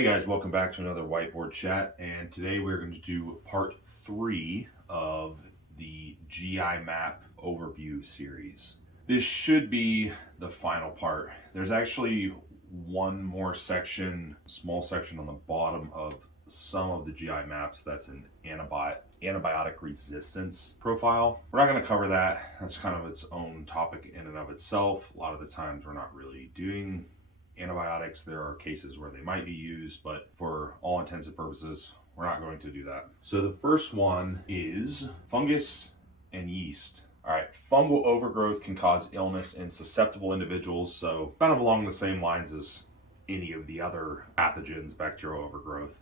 Hey guys, welcome back to another whiteboard chat, and today we're going to do part 3 of the GI map overview series. This should be the final part. There's actually one more section, small section on the bottom of some of the GI maps that's an antibiotic resistance profile. We're not going to cover that. That's kind of its own topic in and of itself. A lot of the times we're not really doing antibiotics. There are cases where they might be used, but for all intents and purposes, we're not going to do that. So the first one is fungus and yeast. All right, fungal overgrowth can cause illness in susceptible individuals. So kind of along the same lines as any of the other pathogens, bacterial overgrowth,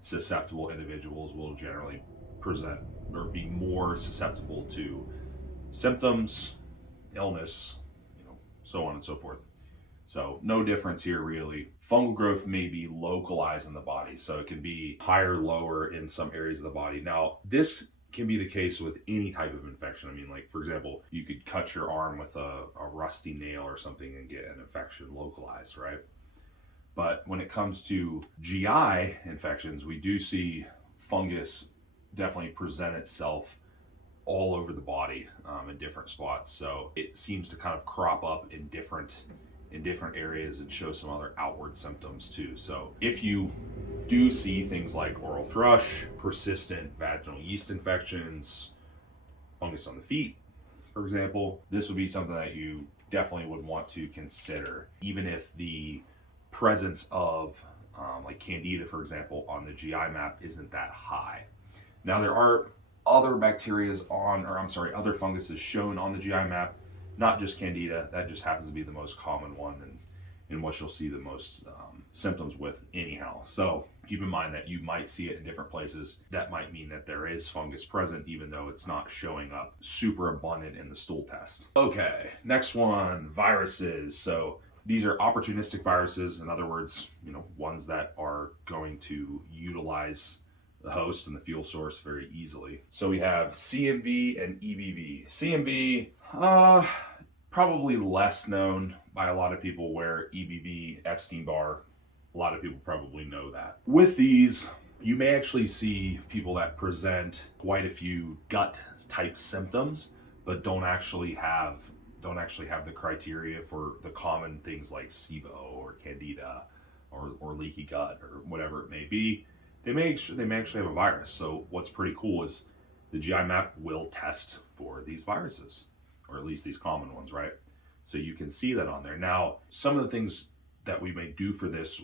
susceptible individuals will generally present or be more susceptible to symptoms, illness, so on and so forth. So no difference here really. Fungal growth may be localized in the body, so it can be higher, lower in some areas of the body. Now, this can be the case with any type of infection. I mean, like for example, you could cut your arm with a rusty nail or something and get an infection localized, right? But when it comes to GI infections, we do see fungus definitely present itself all over the body in different spots. So it seems to kind of crop up in different areas and show some other outward symptoms too. So if you do see things like oral thrush, persistent vaginal yeast infections, fungus on the feet, for example, this would be something that you definitely would want to consider, even if the presence of like candida, for example, on the GI map isn't that high. Now there are other bacterias other funguses shown on the GI map, not just candida. That just happens to be the most common one and what you'll see the most symptoms with anyhow. So keep in mind that you might see it in different places. That might mean that there is fungus present, even though it's not showing up super abundant in the stool test. Okay, next one, viruses. So these are opportunistic viruses. In other words, ones that are going to utilize the host and the fuel source very easily. So we have CMV and EBV. CMV, probably less known by a lot of people, where EBV, Epstein-Barr, a lot of people probably know that. With these, you may actually see people that present quite a few gut type symptoms, but don't actually have the criteria for the common things like SIBO or candida or leaky gut or whatever it may be. They may actually have a virus. So what's pretty cool is the GI map will test for these viruses, or at least these common ones, right? So you can see that on there. Now, some of the things that we may do for this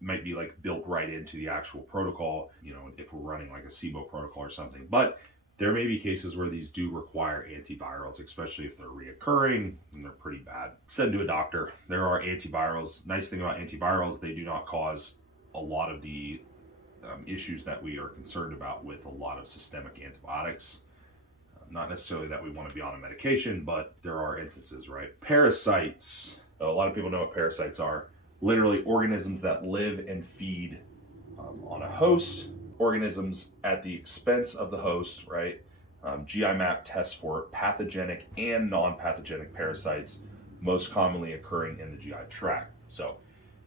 might be like built right into the actual protocol, if we're running like a SIBO protocol or something. But there may be cases where these do require antivirals, especially if they're reoccurring and they're pretty bad. Send to a doctor. There are antivirals. Nice thing about antivirals, they do not cause a lot of the issues that we are concerned about with a lot of systemic antibiotics. Not necessarily that we want to be on a medication, but there are instances, right? Parasites. A lot of people know what parasites are. Literally organisms that live and feed on a host, organisms at the expense of the host, right? GI map tests for pathogenic and non-pathogenic parasites, most commonly occurring in the GI tract. So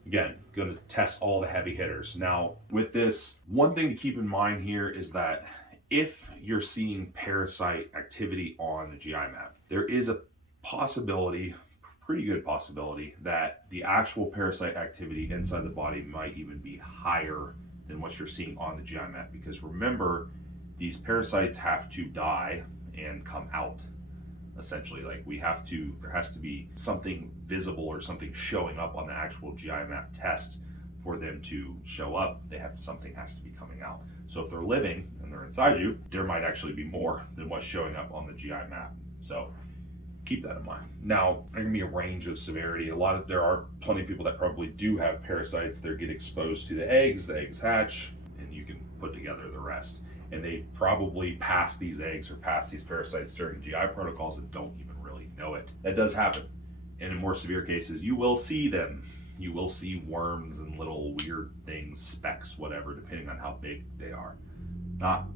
again, going to test all the heavy hitters. Now, with this, one thing to keep in mind here is that if you're seeing parasite activity on the GI map, there is a possibility, pretty good possibility, that the actual parasite activity inside the body might even be higher than what you're seeing on the GI map. Because remember, these parasites have to die and come out. Essentially, there has to be something visible or something showing up on the actual GI map test for them to show up. Something has to be coming out. So if they're living and they're inside you, there might actually be more than what's showing up on the GI map. So keep that in mind. Now, there can be a range of severity. There are plenty of people that probably do have parasites. They get exposed to the eggs hatch, and you can put together the rest. And they probably pass these eggs or pass these parasites during GI protocols and don't even really know it. That does happen. And in more severe cases, you will see them. You will see worms and little weird things, specks, whatever, depending on how big they are. Not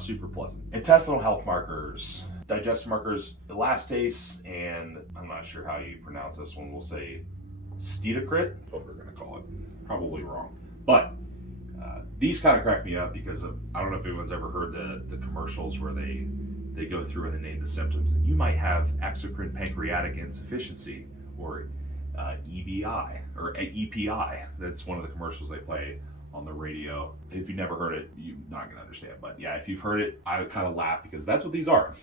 super pleasant. Intestinal health markers, digestive markers, elastase, and I'm not sure how you pronounce this one. We'll say steatocrit, what we're going to call it. Probably wrong. But these kind of crack me up because I don't know if anyone's ever heard the commercials where they go through and they name the symptoms. You might have exocrine pancreatic insufficiency, or EBI or EPI. That's one of the commercials they play on the radio. If you've never heard it, you're not going to understand. But yeah, if you've heard it, I would kind of laugh because that's what these are.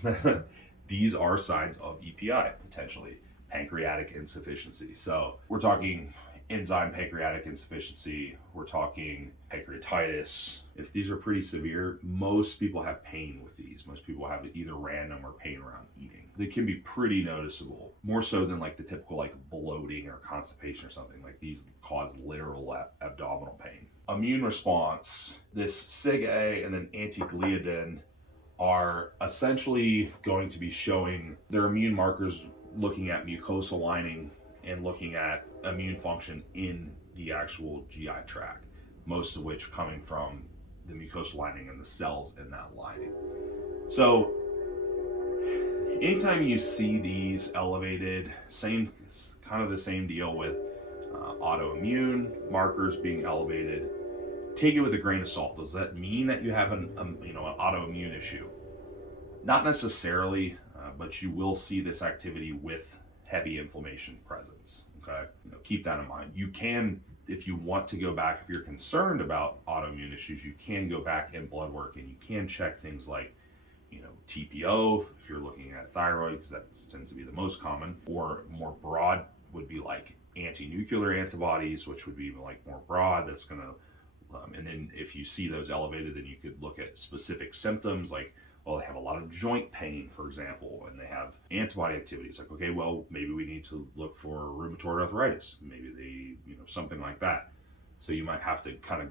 These are signs of EPI, potentially pancreatic insufficiency. So we're talking enzyme pancreatic insufficiency, we're talking pancreatitis. If these are pretty severe, most people have pain with these. Most people have either random or pain around eating. They can be pretty noticeable, more so than like the typical like bloating or constipation or something. Like these cause literal abdominal pain. Immune response, this SIG-A and then anti-gliadin are essentially going to be showing their immune markers, looking at mucosal lining and looking at immune function in the actual GI tract, most of which coming from the mucosal lining and the cells in that lining. So anytime you see these elevated, kind of the same deal with autoimmune markers being elevated, take it with a grain of salt. Does that mean that you have an autoimmune issue? Not necessarily, but you will see this activity with heavy inflammation presence. Okay, keep that in mind. You can, if you want to go back, if you're concerned about autoimmune issues, you can go back in blood work and you can check things like, TPO if you're looking at thyroid, because that tends to be the most common, or more broad would be like anti-nuclear antibodies, which would be even like more broad. That's gonna, and then if you see those elevated, then you could look at specific symptoms like, well, they have a lot of joint pain, for example, and they have antibody activities. Like, okay, well, maybe we need to look for rheumatoid arthritis. Maybe they, something like that. So you might have to kind of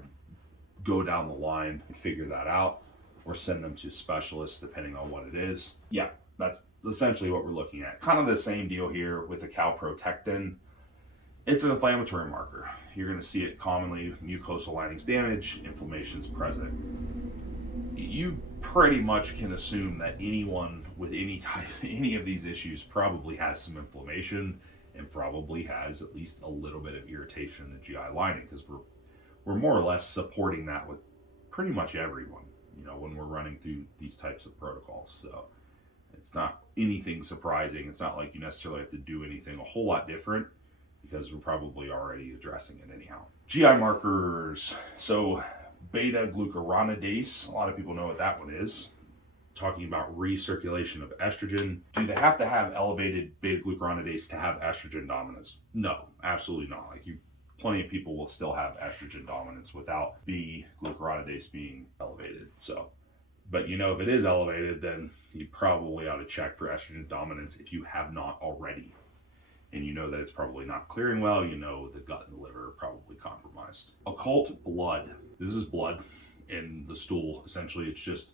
go down the line and figure that out, or send them to specialists depending on what it is. Yeah, that's essentially what we're looking at. Kind of the same deal here with the calprotectin. It's an inflammatory marker. You're going to see it commonly, mucosal linings damage, inflammation's present. You pretty much can assume that anyone with any of these issues probably has some inflammation and probably has at least a little bit of irritation in the GI lining, because we're more or less supporting that with pretty much everyone, when we're running through these types of protocols. So it's not anything surprising. It's not like you necessarily have to do anything a whole lot different, because we're probably already addressing it anyhow. GI markers. So beta-glucuronidase, a lot of people know what that one is. Talking about recirculation of estrogen. Do they have to have elevated beta-glucuronidase to have estrogen dominance? No, absolutely not. Plenty of people will still have estrogen dominance without B-glucuronidase being elevated. So, but if it is elevated, then you probably ought to check for estrogen dominance if you have not already. And that it's probably not clearing well, the gut and the liver are probably compromised. Occult blood. This is blood in the stool. Essentially, it's just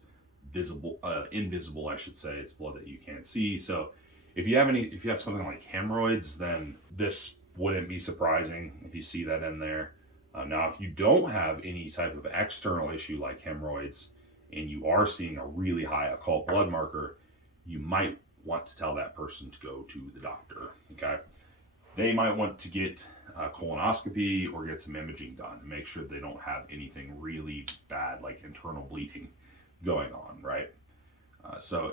invisible, I should say. It's blood that you can't see. So if you have something like hemorrhoids, then this wouldn't be surprising if you see that in there. Now, if you don't have any type of external issue like hemorrhoids, and you are seeing a really high occult blood marker, you might want to tell that person to go to the doctor. Okay, they might want to get a colonoscopy or get some imaging done and make sure they don't have anything really bad like internal bleeding going on, right?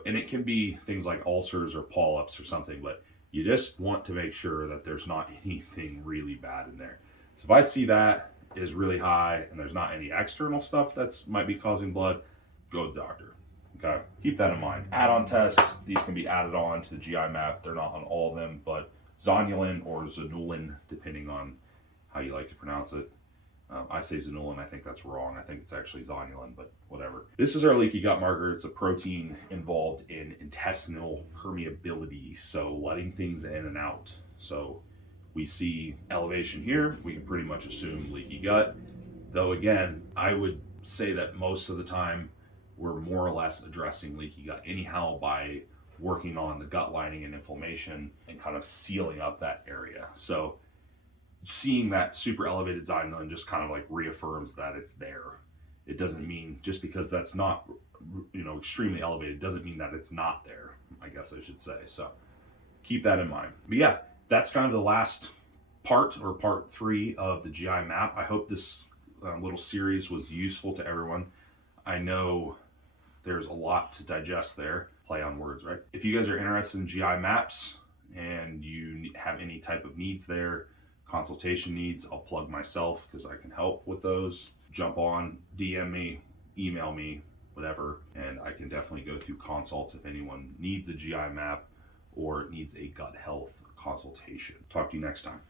And it can be things like ulcers or polyps or something, but you just want to make sure that there's not anything really bad in there. So if I see that is really high and there's not any external stuff that's might be causing blood, go to the doctor. Okay, keep that in mind. Add-on tests, these can be added on to the GI map. They're not on all of them, but zonulin or zanulin, depending on how you like to pronounce it. I say zanulin, I think that's wrong. I think it's actually zonulin, but whatever. This is our leaky gut marker. It's a protein involved in intestinal permeability, so letting things in and out. So we see elevation here, we can pretty much assume leaky gut. Though again, I would say that most of the time we're more or less addressing leaky gut anyhow by working on the gut lining and inflammation and kind of sealing up that area. So seeing that super elevated zonulin just kind of like reaffirms that it's there. It doesn't mean, just because that's not extremely elevated, doesn't mean that it's not there, I guess I should say. So keep that in mind. But yeah, that's kind of the last part, or part 3 of the GI map. I hope this little series was useful to everyone. I know there's a lot to digest there. Play on words, right? If you guys are interested in GI maps and you have any type of needs there, consultation needs, I'll plug myself because I can help with those. Jump on, DM me, email me, whatever, and I can definitely go through consults if anyone needs a GI map or needs a gut health consultation. Talk to you next time.